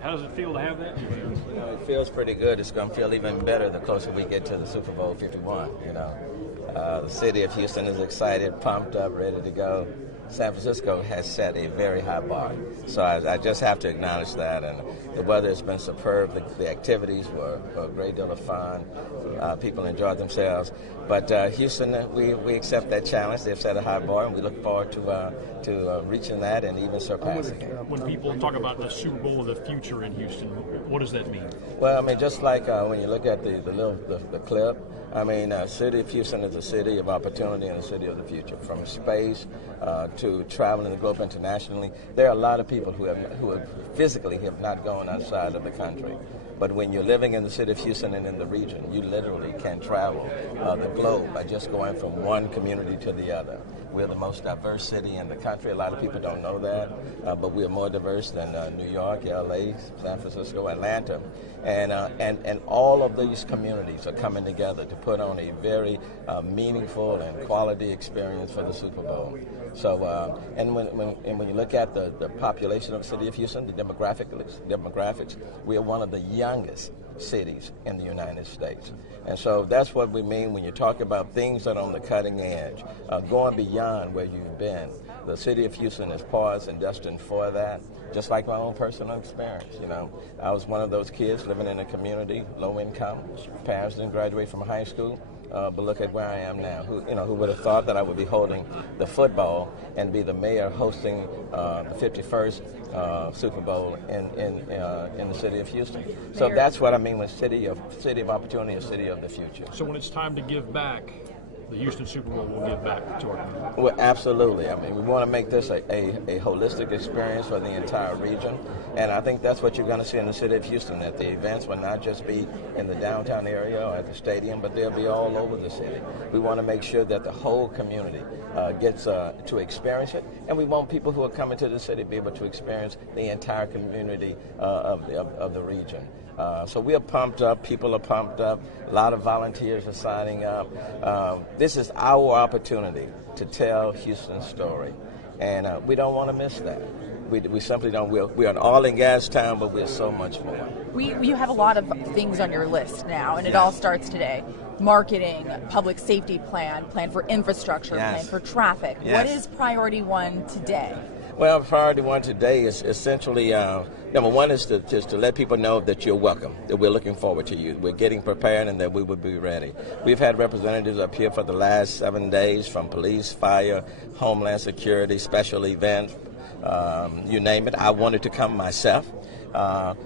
How does it feel to have that? You know, it feels pretty good. It's going to feel even better the closer we get to the Super Bowl 51. You know, the city of Houston is excited, pumped up, ready to go. San Francisco has set a very high bar, so I just have to acknowledge that. And the weather has been superb. The activities were a great deal of fun. People enjoyed themselves. But Houston, we accept that challenge. They've set a high bar, and we look forward to reaching that and even surpassing it. When people talk about the Super Bowl of the future in Houston, what does that mean? Well, I mean, just like when you look at the clip, I mean, city of Houston is a city of opportunity and a city of the future. From space to traveling the globe internationally, there are a lot of people who physically have not gone outside of the country. But when you're living in the city of Houston and in the region, you literally can travel the globe by just going from one community to the other. We're the most diverse city in the country. A lot of people don't know that, but we're more diverse than New York, LA, San Francisco, Atlanta. And all of these communities are coming together to put on a very meaningful and quality experience for the Super Bowl. So, and when you look at the population of the city of Houston, the demographics, we are one of the youngest cities in the United States. And so that's what we mean when you talk about things that are on the cutting edge, going beyond where you've been. The city of Houston is poised and destined for that, just like my own personal experience. You know, I was one of those kids living in a community, low income, parents didn't graduate from high school. But look at where I am now. Who would have thought that I would be holding the football and be the mayor hosting the 51st Super Bowl in the city of Houston? So that's what I mean with city of opportunity and city of the future. So when it's time to give back, the Houston Super Bowl will give back to our community. Well, absolutely. I mean, we want to make this a holistic experience for the entire region, and I think that's what you're going to see in the city of Houston, that the events will not just be in the downtown area or at the stadium, but they'll be all over the city. We want to make sure that the whole community gets to experience it, and we want people who are coming to the city to be able to experience the entire community of the region. So we are pumped up. People are pumped up. A lot of volunteers are signing up. This is our opportunity to tell Houston's story, and we don't want to miss that. We simply don't. We're an oil and gas town, but we're so much more. You have a lot of things on your list now, and it all starts today. Marketing, public safety plan for infrastructure, plan for traffic. Yes. What is priority one today? Well, priority one today is essentially, number one is to let people know that you're welcome, that we're looking forward to you. We're getting prepared and that we will be ready. We've had representatives up here for the last 7 days from police, fire, Homeland Security, special events, you name it. I wanted to come myself.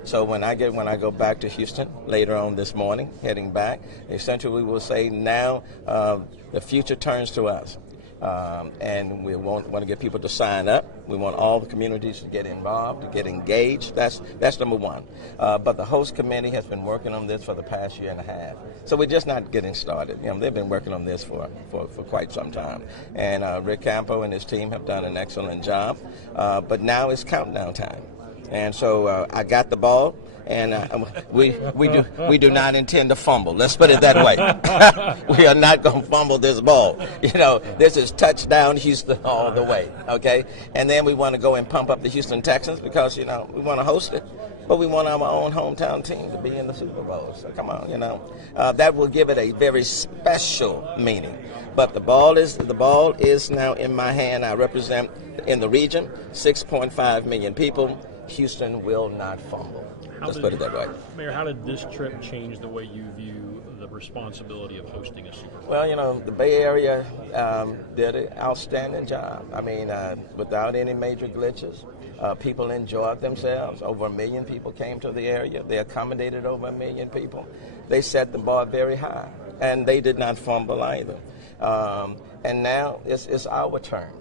So when I go back to Houston later on this morning, heading back, essentially we will say now the future turns to us. And we want to get people to sign up. We want all the communities to get involved, to get engaged. That's number one. But the host committee has been working on this for the past year and a half. So we're just not getting started. You know, they've been working on this for quite some time. And Rick Campo and his team have done an excellent job. But now it's countdown time. And so I got the ball. And we do not intend to fumble. Let's put it that way. We are not going to fumble this ball. You know, this is touchdown Houston all the way. Okay, and then we want to go and pump up the Houston Texans because we want to host it, but we want our own hometown team to be in the Super Bowl. So come on, that will give it a very special meaning. But the ball is now in my hand. I represent in the region 6.5 million people. Houston will not fumble. Let's put it that way. Mayor, how did this trip change the way you view the responsibility of hosting a Super Bowl? Well, the Bay Area did an outstanding job. I mean, without any major glitches. People enjoyed themselves. Over 1 million people came to the area. They accommodated over 1 million people. They set the bar very high, and they did not fumble either. And now it's our turn.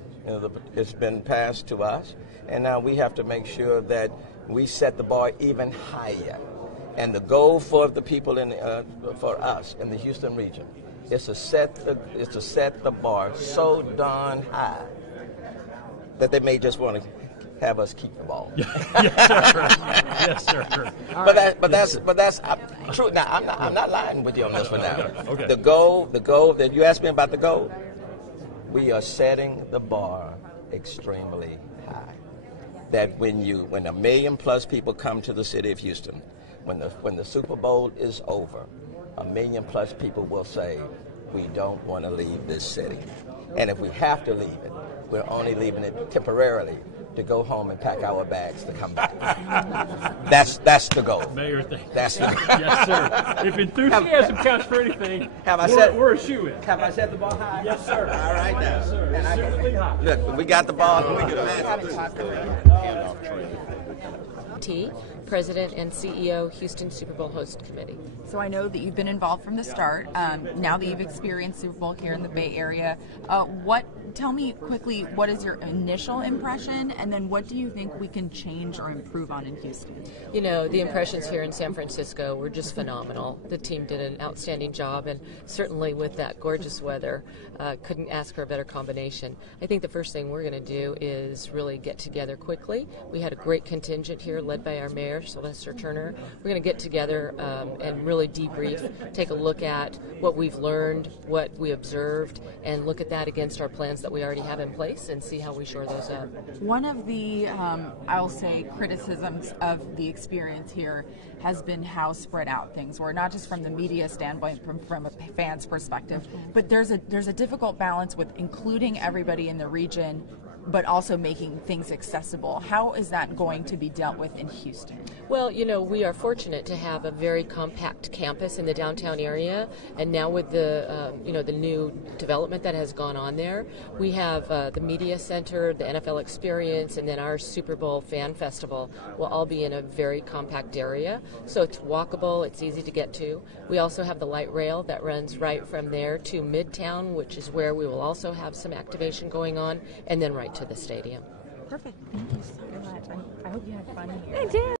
It's been passed to us, and now we have to make sure that we set the bar even higher. And the goal for the people for us in the Houston region is to set the bar so darn high that they may just want to have us keep the ball. Yes, sir. But that's true. Now I'm not lying with you on this one now. Okay. The goal that you asked me about the goal, we are setting the bar extremely high. that when 1 million plus people come to the city of Houston, when the Super Bowl is over, 1 million plus people will say, we don't want to leave this city. And if we have to leave it, we're only leaving it temporarily to go home and pack our bags to come back. That's the goal. Mayor, thank you. That's the goal. Yes, sir. If enthusiasm counts for anything, we're a shoo-in. Have I set the ball high? Yes, sir. All right, now. Yes, sir. It's certainly high. Look, we got the ball. We can T, President and CEO, Houston Super Bowl Host Committee. So I know that you've been involved from the start. Now that you've experienced Super Bowl here in the Bay Area, tell me quickly, what is your initial impression, and then what do you think we can change or improve on in Houston? You know, the impressions here in San Francisco were just phenomenal. The team did an outstanding job, and certainly with that gorgeous weather, couldn't ask for a better combination. I think the first thing we're going to do is really get together quickly. We had a great contingent here led by our mayor, Sylvester Turner. We're going to get together and really debrief, take a look at what we've learned, what we observed, and look at that against our plans that we already have in place and see how we shore those up. One of the, I'll say, criticisms of the experience here has been how spread out things were, not just from the media standpoint, from a fan's perspective, but there's a difficult balance with including everybody in the region, but also making things accessible. How is that going to be dealt with in Houston? Well, you know, we are fortunate to have a very compact campus in the downtown area, and now with the the new development that has gone on there, we have the media center, the NFL experience, and then our Super Bowl fan festival will all be in a very compact area. So it's walkable, it's easy to get to. We also have the light rail that runs right from there to Midtown, which is where we will also have some activation going on, and then right to the stadium. Perfect. Thank you so much. I hope you had fun here. I did.